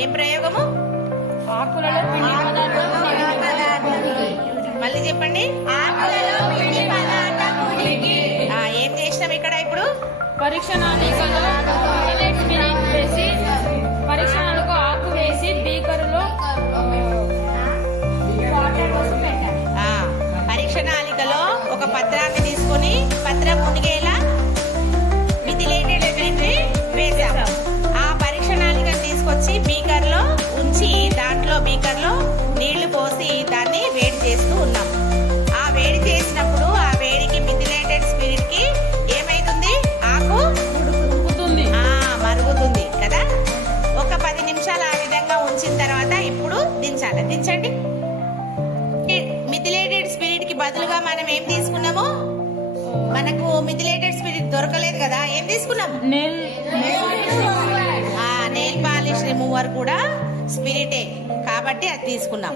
ఏం ప్రయోగము? ఆకులలో పిండి మళ్ళీ చెప్పండి. ఏం చేసినాం ఇక్కడ ఇప్పుడు? పరీక్ష నాళికలో స్పిరిట్ వేసి పరీక్ష నాళికకు ఆకు వేసి బీకరులో వాటర్ పోసి పెట్టాం. పరీక్ష నాళికలో ఒక పత్రాన్ని తీసుకొని పత్రం మునిగేలా మిథిలేటెడ్ స్పిరిట్ ని వేసాము. ఆ పరీక్ష నాళికను తీసుకొచ్చి బీకర్ లో ఉంచి దాంట్లో బీకర్ లో నీళ్లు పోసి దాన్ని వేడి చేస్తూ ఉన్నాం. ఆ వేడి చేసినప్పుడు ఆ వేడికి మిథిలేటెడ్ స్పిరిట్ కి ఏమైతుంది? ఆకు మరుగుతుంది కదా. ఒక 10 నిమిషాలు ఆ విధంగా ఉంచిన తర్వాత ఇప్పుడు దించాలి. దించండి. మిథిలేటెడ్ స్పిరిట్ కి బదులుగా మనం ఏం తీసుకున్నాము? మనకు మిథిలేటెడ్ స్పిరిట్ దొరకలేదు కదా, ఏం తీసుకున్నాం? నెయిల్ పాలిష్ రిమూవర్ కూడా స్పిరిటే కాబట్టి అది తీసుకున్నాం.